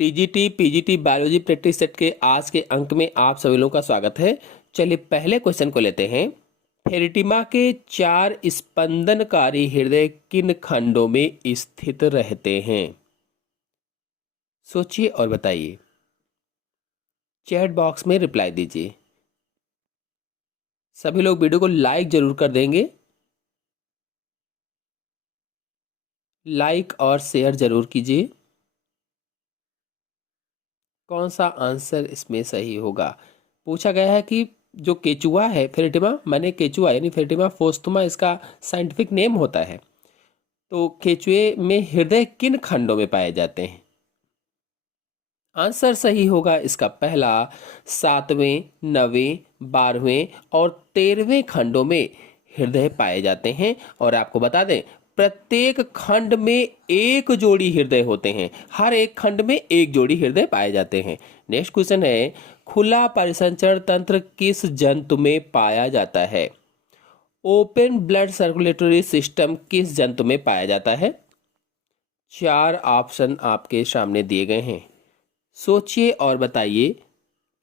TGT PGT biology practice set के आज के अंक में आप सभी लोगों का स्वागत है। चलिए पहले क्वेश्चन को लेते हैं। फेरिटिमा के 4 स्पंदनकारी हृदय किन खंडों में स्थित रहते हैं? सोचिए और बताइए। चैट बॉक्स में रिप्लाई दीजिए। सभी लोग वीडियो को लाइक जरूर कर देंगे। लाइक और शेयर जरूर कीजिए। कौन सा आंसर इसमें सही होगा? पूछा गया है कि जो केचुआ है फेरिटिमा, माने केचुआ यानी फेरिटिमा फोस्तुमा इसका साइंटिफिक नेम होता है। तो केचुए में हृदय किन खंडों में पाए जाते हैं? आंसर सही होगा इसका पहला 7वें, 9वें, 12वें और 13वें खंडों में हृदय पाए जाते हैं। और आपको बता दें प्रत्येक खंड में एक जोड़ी हृदय होते हैं। हर एक खंड में एक जोड़ी हृदय पाए जाते हैं। नेक्स्ट क्वेश्चन है, खुला परिसंचरण तंत्र किस जंतु में पाया जाता है? ओपन ब्लड सर्कुलेटरी सिस्टम किस जंतु में पाया जाता है? 4 ऑप्शन आपके सामने दिए गए हैं। सोचिए और बताइए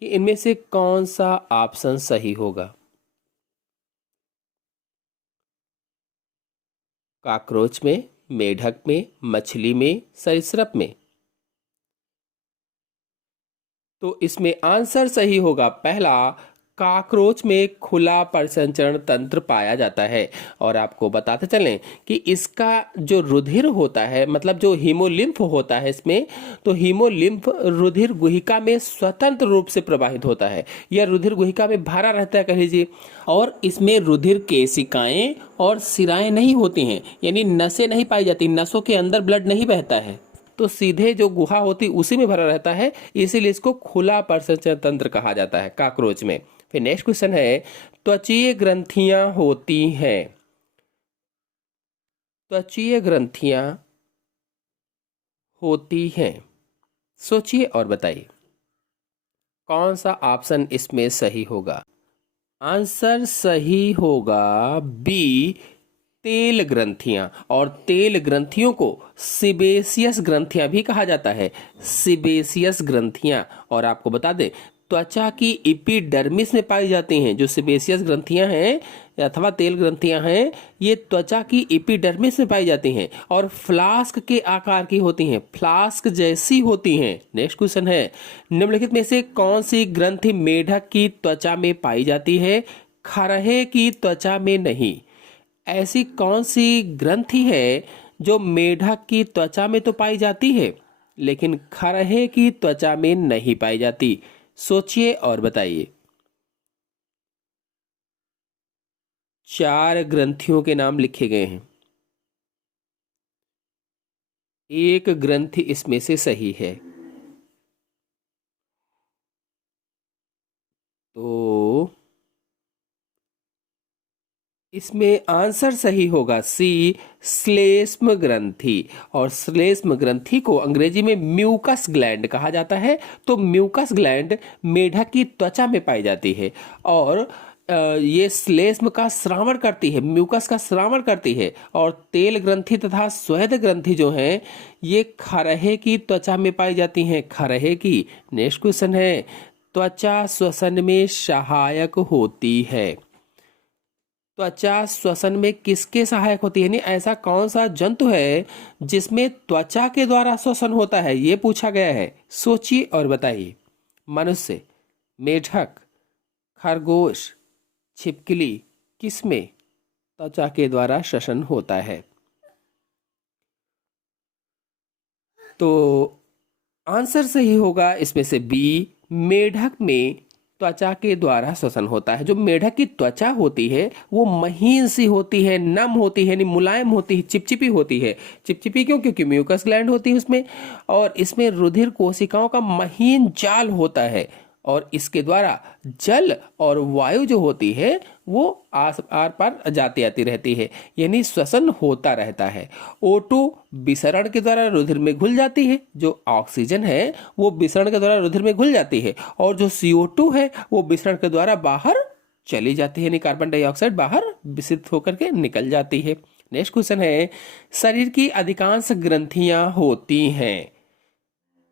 कि इनमें से कौन सा ऑप्शन सही होगा। कॉकरोच में, मेढक में, मछली में, सरीसृप में? तो इसमें आंसर सही होगा पहला, कॉकरोच में खुला परिसंचरण तंत्र पाया जाता है। और आपको बताते चलें कि इसका जो रुधिर होता है, मतलब जो हीमोलिम्फ होता है इसमें, तो हीमोलिम्फ रुधिर गुहिका में स्वतंत्र रूप से प्रवाहित होता है। यह रुधिर गुहिका में भरा रहता है कह लीजिए। और इसमें रुधिर केशिकाएं और सिराएं नहीं होती हैं, यानी नसें नहीं पाई जाती, नसों के अंदर ब्लड नहीं बहता है, तो सीधे जो गुहा होती उसी में भरा रहता है। इसीलिए इसको खुला परिसंचरण तंत्र कहा जाता है कॉकरोच में। फिर नेक्स्ट क्वेश्चन है, त्वचीय ग्रंथियां होती हैं। त्वचीय ग्रंथियां होती हैं। सोचिए और बताइए कौन सा ऑप्शन इसमें सही होगा। आंसर सही होगा बी, तेल ग्रंथियां। और तेल ग्रंथियों को सिबेसियस ग्रंथियां भी कहा जाता है। सिबेसियस ग्रंथियां। और आपको बता दें त्वचा की एपिडर्मिस में पाई जाती हैं। जो सिबेसियस ग्रंथियां हैं अथवा तेल ग्रंथियां हैं, ये त्वचा की एपिडर्मिस में पाई जाती हैं और फ्लास्क के आकार की होती हैं, फ्लास्क जैसी होती हैं। नेक्स्ट क्वेश्चन है, निम्नलिखित में से कौन सी ग्रंथि मेढक की त्वचा में पाई जाती है, खरहे की त्वचा में नहीं? ऐसी कौन सी ग्रंथि है जो मेढक की त्वचा में तो पाई जाती है लेकिन खरहे की त्वचा में नहीं पाई जाती? सोचिए और बताइए। 4 ग्रंथियों के नाम लिखे गए हैं। एक ग्रंथि इसमें से सही है। तो इसमें आंसर सही होगा सी, श्लेष्म ग्रंथि। और श्लेष्म ग्रंथि को अंग्रेजी में म्यूकस ग्लैंड कहा जाता है। तो म्यूकस ग्लैंड मेढक की त्वचा में पाई जाती है और ये श्लेष्म का श्रावण करती है, म्यूकस का श्रावण करती है। और तेल ग्रंथि तथा स्वेद ग्रंथि जो है ये खरहे की त्वचा में पाई जाती हैं, खरहे की। नेक्स्ट क्वेश्चन है, त्वचा श्वसन में सहायक होती है। त्वचा श्वसन में किसके सहायक होती है, यानी ऐसा कौन सा जंतु है जिसमें त्वचा के द्वारा श्वसन होता है, ये पूछा गया है। सोचिए और बताइए। मनुष्य, मेढक, खरगोश, छिपकली, किसमें त्वचा के द्वारा श्वसन होता है? तो आंसर सही होगा इसमें से बी, मेढक में त्वचा के द्वारा श्वसन होता है। जो मेढक की त्वचा होती है वो महीन सी होती है, नम होती है, यानी मुलायम होती है, चिपचिपी होती है। चिपचिपी क्यों? क्योंकि म्यूकस ग्लैंड होती है उसमें और इसमें रुधिर कोशिकाओं का महीन जाल होता है और इसके द्वारा जल और वायु जो होती है वो आर पार जाती आती रहती है, यानी श्वसन होता रहता है। O2 विसरण के द्वारा रुधिर में घुल जाती है, जो ऑक्सीजन है वो विसरण के द्वारा रुधिर में घुल जाती है और जो CO2 है वो विसरण के द्वारा बाहर चली जाती है, यानी कार्बन डाइऑक्साइड बाहर विसर्जित होकर के निकल जाती है। नेक्स्ट क्वेश्चन है, शरीर की अधिकांश ग्रंथियां होती हैं।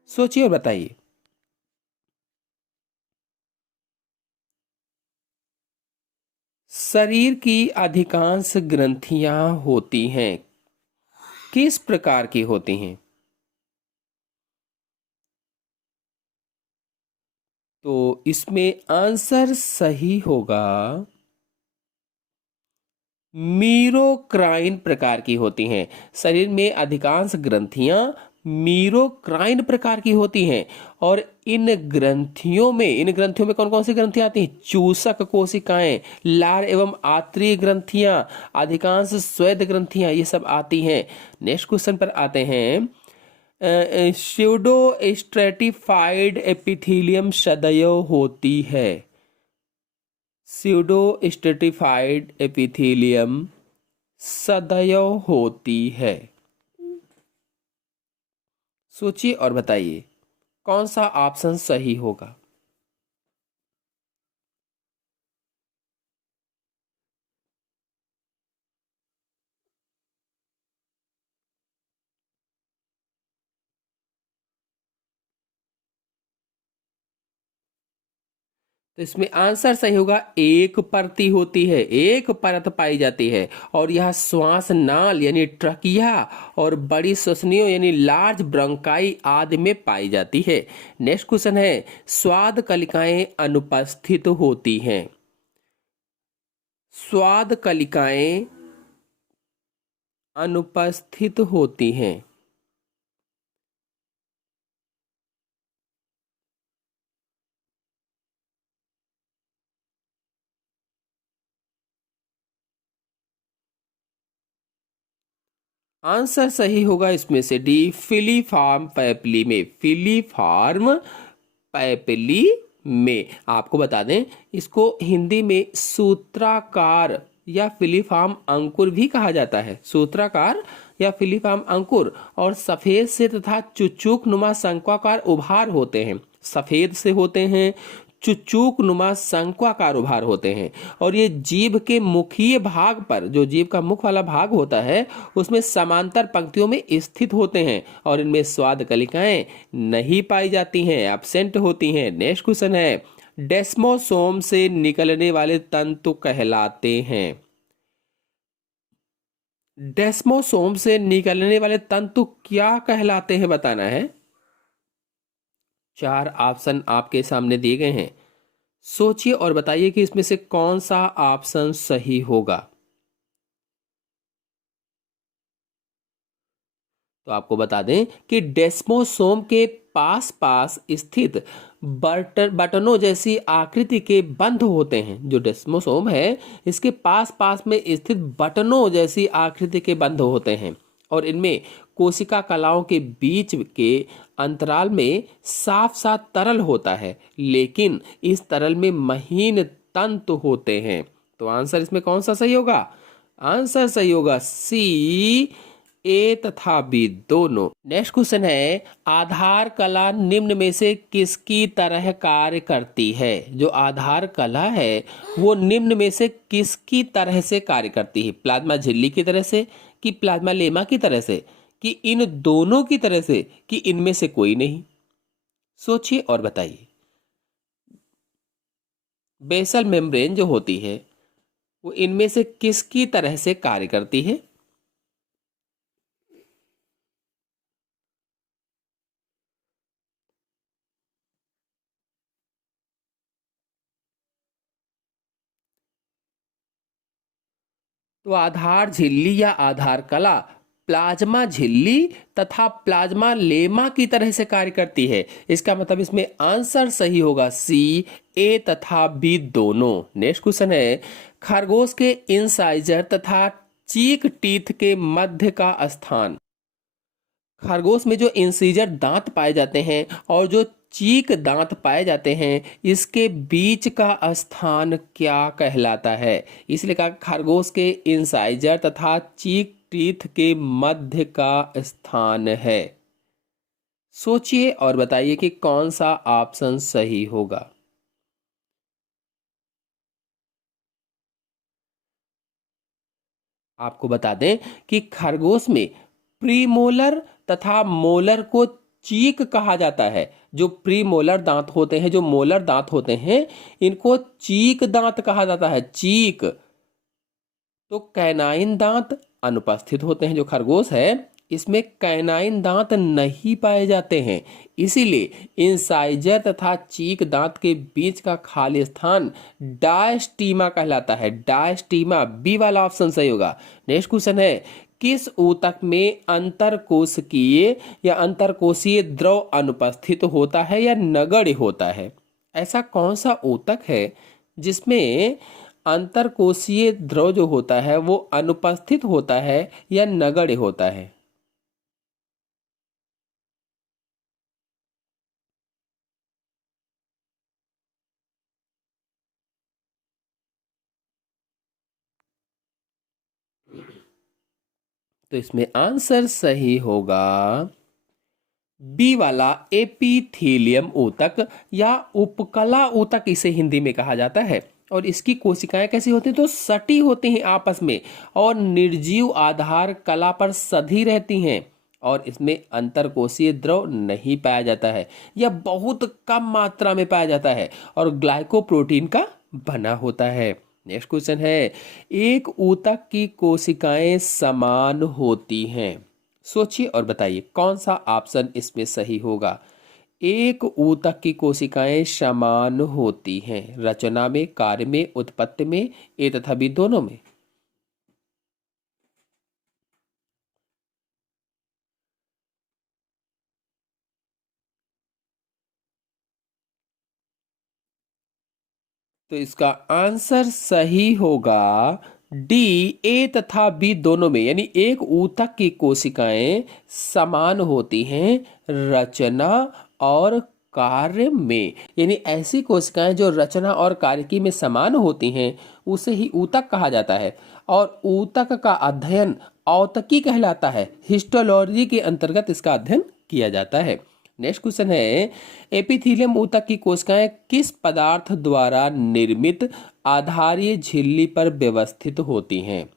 सोचिए और बताइए। शरीर की अधिकांश ग्रंथियां होती हैं, किस प्रकार की होती हैं? तो इसमें आंसर सही होगा, मीरोक्राइन प्रकार की होती हैं। शरीर में अधिकांश ग्रंथियां मीरोक्राइन प्रकार की होती हैं। और इन ग्रंथियों में कौन कौन सी ग्रंथियां आती हैं? चूसक कोशिकाएं, लार एवं आंतरिक ग्रंथियां, अधिकांश स्वेद ग्रंथियां, ये सब आती हैं। नेक्स्ट क्वेश्चन पर आते हैं। स्यूडो स्ट्रेटिफाइड एपिथेलियम सदैव होती है। स्यूडो स्ट्रेटिफाइड एपिथेलियम सदैव होती है। सोचिए और बताइए कौन सा ऑप्शन सही होगा। तो इसमें आंसर सही होगा, एक परती होती है, एक परत पाई जाती है। और यह श्वास नाल यानी ट्रकिया और बड़ी श्वसनियों यानी लार्ज ब्रोंकाई आदि में पाई जाती है। नेक्स्ट क्वेश्चन है, स्वाद कलिकाएं अनुपस्थित होती हैं। स्वाद कलिकाएं अनुपस्थित होती हैं। आंसर सही होगा इसमें से डी, फिलीफार्म पैपिली में। फिलीफार्म पैपिली में। आपको बता दें, इसको हिंदी में सूत्राकार या फिलीफार्म अंकुर भी कहा जाता है। सूत्राकार या फिलीफार्म अंकुर। और सफेद से तथा चुचुक नुमा शंक्वाकार उभार होते हैं। सफेद से होते हैं, चुचुक नुमा शंक्वाकार उभार होते हैं। और ये जीभ के मुखीय भाग पर, जो जीभ का मुख वाला भाग होता है, उसमें समांतर पंक्तियों में स्थित होते हैं। और इनमें स्वाद कलिकाएं नहीं पाई जाती हैं, एब्सेंट होती हैं। नेक्स्ट क्वेश्चन है, डेस्मोसोम से निकलने वाले तंतु कहलाते हैं। डेस्मोसोम से निकलने वाले तंतु क्या कहलाते हैं, बताना है। चार ऑप्शन आपके सामने दिए गए हैं। सोचिए और बताइए कि इसमें से कौन सा ऑप्शन सही होगा। तो आपको बता दें कि डेस्मोसोम के पास पास स्थित बटनों जैसी आकृति के बंध होते हैं। जो डेस्मोसोम है, इसके पास पास में स्थित बटनों जैसी आकृति के बंध होते हैं। और इनमें कोशिका कलाओं के बीच के अंतराल में साफ साफ तरल होता है, लेकिन इस तरल में महीन तंतु होते हैं। तो आंसर इसमें कौन सा सही होगा? आंसर सही होगा सी, ए तथा बी दोनों। नेक्स्ट क्वेश्चन है, आधार कला निम्न में से किसकी तरह कार्य करती है? जो आधार कला है वो निम्न में से किसकी तरह से कार्य करती है? प्लाज्मा झिल्ली की तरह से, कि प्लाज्मा लेमा की तरह से, कि इन दोनों की तरह से, कि इनमें से कोई नहीं? सोचिए और बताइए। बेसल मेम्ब्रेन जो होती है वो इनमें से किसकी तरह से कार्य करती है? तो आधार झिल्ली या आधार कला प्लाज्मा झिल्ली तथा प्लाज्मा लेमा की तरह से कार्य करती है। इसका मतलब इसमें आंसर सही होगा सी, ए तथा बी दोनों। नेक्स्ट क्वेश्चन है, खरगोश के इंसाइजर तथा चीक टीथ के मध्य का स्थान। खरगोश में जो इंसीजर दांत पाए जाते हैं और जो चीक दांत पाए जाते हैं, इसके बीच का स्थान क्या कहलाता है? इसलिए कहा खरगोश के इंसाइजर तथा चीक टीथ के मध्य का स्थान है। सोचिए और बताइए कि कौन सा ऑप्शन सही होगा। आपको बता दें कि खरगोश में प्रीमोलर तथा मोलर को चीक कहा जाता है। जो प्रीमोलर दांत होते हैं, जो मोलर दांत होते हैं, इनको चीक दांत कहा जाता है, चीक। तो कैनाइन दांत अनुपस्थित होते हैं। जो खरगोश है इसमें कैनाइन दांत नहीं पाए जाते हैं, इसीलिए इंसाइजर तथा चीक दांत के बीच का खाली स्थान डायस्टीमा कहलाता है। डायस्टीमा, बी वाला ऑप्शन सही होगा। नेक्स्ट क्वेश्चन है, किस ऊतक में अंतरकोशिकीय या अंतरकोशीय द्रव अनुपस्थित होता है या नगण्य होता है? ऐसा कौन सा ऊतक है जिसमें अंतरकोशीय द्रव जो होता है वो अनुपस्थित होता है या नगण्य होता है? तो इसमें आंसर सही होगा बी वाला, एपिथेलियम ऊतक या उपकला ऊतक इसे हिंदी में कहा जाता है। और इसकी कोशिकाएं कैसी होती हैं? तो सटी होती हैं आपस में और निर्जीव आधार कला पर सधी रहती हैं। और इसमें अंतरकोशीय द्रव नहीं पाया जाता है या बहुत कम मात्रा में पाया जाता है और ग्लाइकोप्रोटीन का बना होता है। नेक्स्ट क्वेश्चन है, एक ऊतक की कोशिकाएं समान होती हैं। सोचिए और बताइए कौन सा ऑप्शन इसमें सही होगा। एक ऊतक की कोशिकाएं समान होती हैं, रचना में, कार्य में, उत्पत्ति में, ए तथा बी दोनों में। तो इसका आंसर सही होगा डी, ए तथा बी दोनों में। यानी एक ऊतक की कोशिकाएं समान होती हैं रचना और कार्य में। यानी ऐसी कोशिकाएं जो रचना और कार्यकी में समान होती हैं उसे ही ऊतक कहा जाता है। और ऊतक का अध्ययन औतकी कहलाता है। हिस्टोलॉजी के अंतर्गत इसका अध्ययन किया जाता है। नेक्स्ट क्वेश्चन है, एपिथेलियम ऊतक की कोशिकाएं किस पदार्थ द्वारा निर्मित आधारीय झिल्ली पर व्यवस्थित होती हैं?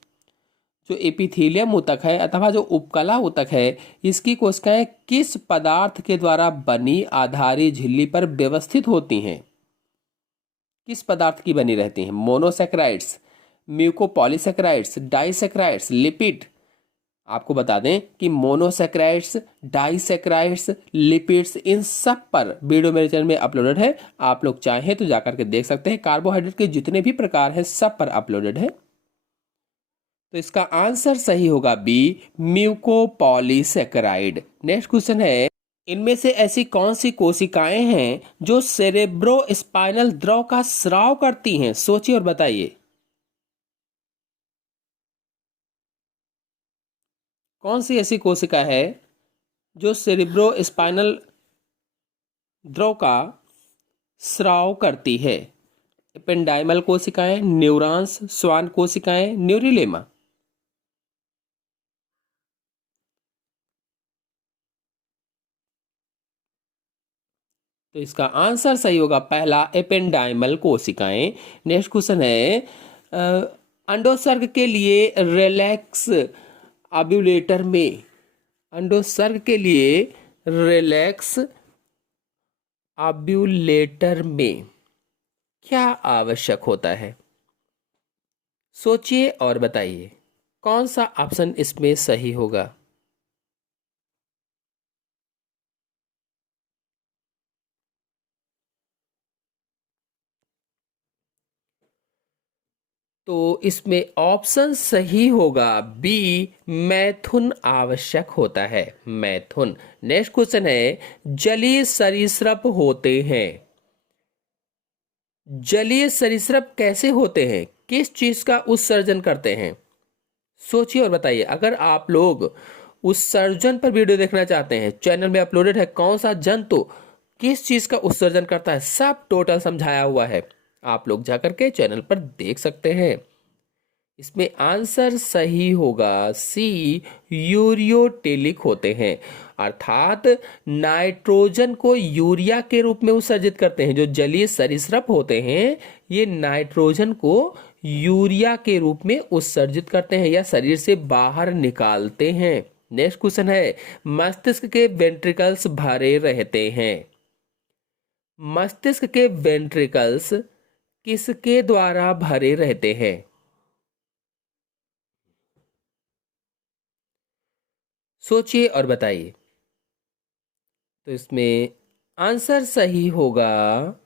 जो एपिथेलियम ऊतक है अथवा जो उपकला ऊतक है, इसकी कोशिकाएं किस पदार्थ के द्वारा बनी आधारीय झिल्ली पर व्यवस्थित होती हैं? किस पदार्थ की बनी रहती हैं? Monosaccharides, mucopolysaccharides, disaccharides, lipid. आपको बता दें कि मोनोसेक्राइड्स, डाइसेक्राइड्स, लिपिड्स, इन सब पर वीडियो मेरे चैनल में अपलोडेड है। आप लोग चाहें तो जाकर के देख सकते हैं। कार्बोहाइड्रेट के जितने भी प्रकार हैं सब पर अपलोडेड है। तो इसका आंसर सही होगा बी, म्यूकोपॉलीसेक्राइड। नेक्स्ट क्वेश्चन है, इनमें से ऐसी कौन सी कोशिकाएं हैं जो सेरेब्रोस्पाइनल द्रव का स्राव करती हैं? सोचिए और बताइए कौन सी ऐसी कोशिका है जो सेरेब्रोस्पाइनल द्रव का स्राव करती है? एपेंडाइमल कोशिकाएं, न्यूरॉन्स, स्वान कोशिकाएं, न्यूरिलेमा। तो इसका आंसर सही होगा पहला, एपेंडाइमल कोशिकाएं। नेक्स्ट क्वेश्चन है, अंडोत्सर्ग के लिए रिलैक्स ऑब्यूलेटर में, अंडोत्सर्ग के लिए रिलैक्स ऑब्यूलेटर में क्या आवश्यक होता है? सोचिए और बताइए कौन सा ऑप्शन इसमें सही होगा। तो इसमें ऑप्शन सही होगा बी, मैथुन आवश्यक होता है, मैथुन। नेक्स्ट क्वेश्चन है, जलीय सरीसृप होते हैं। जलीय सरीसृप कैसे होते हैं? किस चीज का उत्सर्जन करते हैं? सोचिए और बताइए। अगर आप लोग उत्सर्जन पर वीडियो देखना चाहते हैं, चैनल में अपलोडेड है। कौन सा जंतु किस चीज का उत्सर्जन करता है, सब टोटल समझाया हुआ है। आप लोग जाकर के चैनल पर देख सकते हैं। इसमें आंसर सही होगा सी, यूरियोटेलिक होते हैं। अर्थात नाइट्रोजन को यूरिया के रूप में उत्सर्जित करते हैं। जो जलीय सरीसृप होते हैं ये नाइट्रोजन को यूरिया के रूप में उत्सर्जित करते हैं या शरीर से बाहर निकालते हैं। नेक्स्ट क्वेश्चन है, मस्तिष्क के वेंट्रिकल्स भरे रहते हैं। मस्तिष्क के वेंट्रिकल्स किसके द्वारा भरे रहते हैं? सोचिए और बताइए। तो इसमें आंसर सही होगा,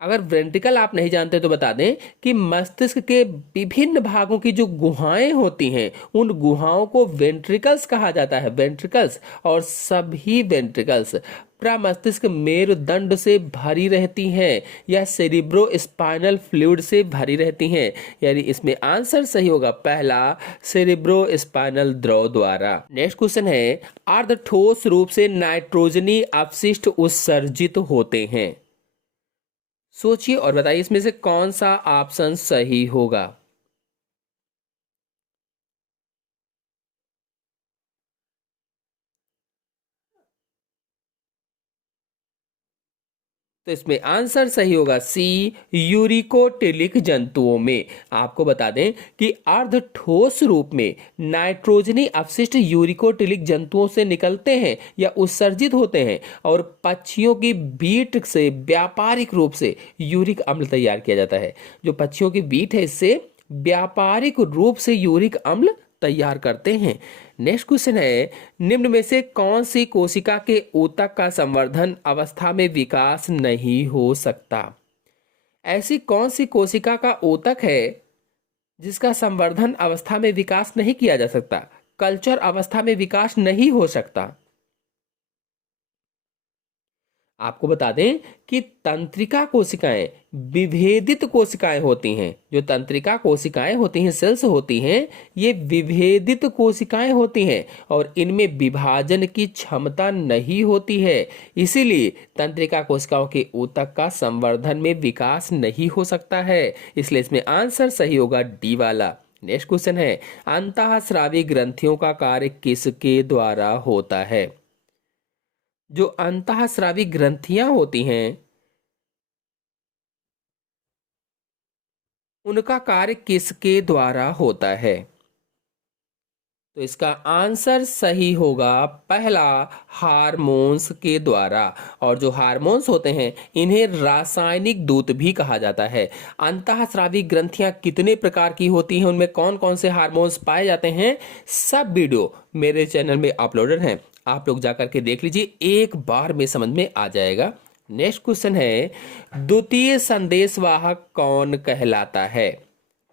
अगर वेंट्रिकल आप नहीं जानते तो बता दें कि मस्तिष्क के विभिन्न भागों की जो गुहाएं होती हैं उन गुहाओं को वेंट्रिकल्स कहा जाता है, वेंट्रिकल्स। और सभी वेंट्रिकल्स प्रमस्तिष्क मेरुदंड से भरी रहती हैं या सेरिब्रो स्पाइनल फ्लूइड से भरी रहती हैं। यानी इसमें आंसर सही होगा पहला, सेरिब्रो स्पाइनल द्रव द्वारा। नेक्स्ट क्वेश्चन है, अर्धठोस रूप से नाइट्रोजनी अपशिष्ट उत्सर्जित होते हैं। सोचिए और बताइए इसमें से कौन सा ऑप्शन सही होगा। तो इसमें आंसर सही होगा सी, यूरिकोटिलिक जंतुओं में। आपको बता दें कि अर्ध ठोस रूप में नाइट्रोजनी अपशिष्ट यूरिकोटिलिक जंतुओं से निकलते हैं या उत्सर्जित होते हैं और पक्षियों की बीट से व्यापारिक रूप से यूरिक अम्ल तैयार किया जाता है। जो पक्षियों की बीट है इससे व्यापारिक रूप से यूरिक अम्ल तैयार करते हैं। नेक्स्ट क्वेश्चन है, निम्न में से कौन सी कोशिका के ऊतक का संवर्धन अवस्था में विकास नहीं हो सकता? ऐसी कौन सी कोशिका का ऊतक है जिसका संवर्धन अवस्था में विकास नहीं किया जा सकता, कल्चर अवस्था में विकास नहीं हो सकता? आपको बता दें कि तंत्रिका कोशिकाएं विभेदित कोशिकाएं होती हैं। जो तंत्रिका कोशिकाएं होती हैं, सेल्स होती हैं, ये विभेदित कोशिकाएं होती हैं और इनमें विभाजन की क्षमता नहीं होती है। इसीलिए तंत्रिका कोशिकाओं के ऊतक का संवर्धन में विकास नहीं हो सकता है। इसलिए इसमें आंसर सही होगा डी वाला। नेक्स्ट क्वेश्चन है, अंतःस्रावी ग्रंथियों का कार्य किसके द्वारा होता है? जो अंतःस्रावी ग्रंथियां होती हैं उनका कार्य किसके द्वारा होता है? तो इसका आंसर सही होगा पहला, हार्मोन्स के द्वारा। और जो हार्मोन्स होते हैं इन्हें रासायनिक दूत भी कहा जाता है। अंतःस्रावी ग्रंथियां कितने प्रकार की होती हैं, उनमें कौन कौन से हार्मोन्स पाए जाते हैं, सब वीडियो मेरे चैनल में अपलोडेड हैं। आप लोग जाकर के देख लीजिए, एक बार में समझ में आ जाएगा। नेक्स्ट क्वेश्चन है, द्वितीय संदेशवाहक कौन कहलाता है?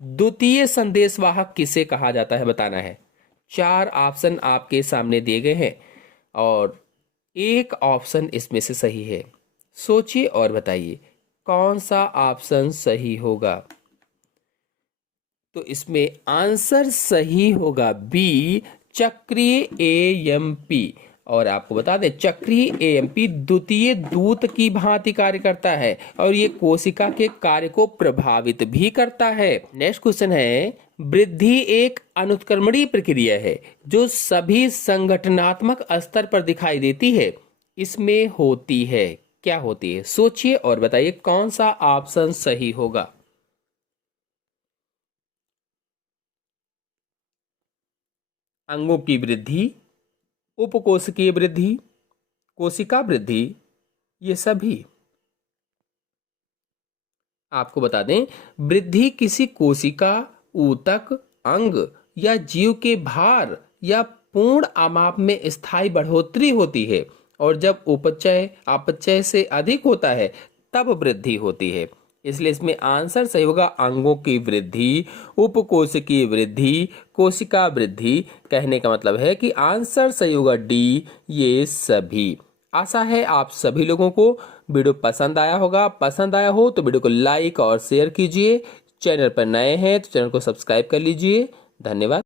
द्वितीय संदेशवाहक किसे कहा जाता है बताना है। 4 ऑप्शन आपके सामने दिए गए हैं और एक ऑप्शन इसमें से सही है। सोचिए और बताइए कौन सा ऑप्शन सही होगा। तो इसमें आंसर सही होगा बी, चक्रीय एएमपी। और आपको बता दें चक्रीय एएमपी द्वितीय दूत की भांति कार्य करता है और ये कोशिका के कार्य को प्रभावित भी करता है। नेक्स्ट क्वेश्चन है, वृद्धि एक अनुत्क्रमणीय प्रक्रिया है जो सभी संगठनात्मक स्तर पर दिखाई देती है। इसमें होती है, क्या होती है? सोचिए और बताइए कौन सा ऑप्शन सही होगा। अंगों की वृद्धि, उपकोशिकीय वृद्धि, कोशिका वृद्धि, ये सभी। आपको बता दें वृद्धि किसी कोशिका, ऊतक, अंग या जीव के भार या पूर्ण आमाप में स्थायी बढ़ोतरी होती है और जब उपचय अपचय से अधिक होता है तब वृद्धि होती है। इसलिए इसमें आंसर सही होगा अंगों की वृद्धि, उपकोशिकीय वृद्धि, कोशिका वृद्धि। कहने का मतलब है कि आंसर सही होगा डी, ये सभी। आशा है आप सभी लोगों को वीडियो पसंद आया होगा। पसंद आया हो तो वीडियो को लाइक और शेयर कीजिए। चैनल पर नए हैं तो चैनल को सब्सक्राइब कर लीजिए। धन्यवाद।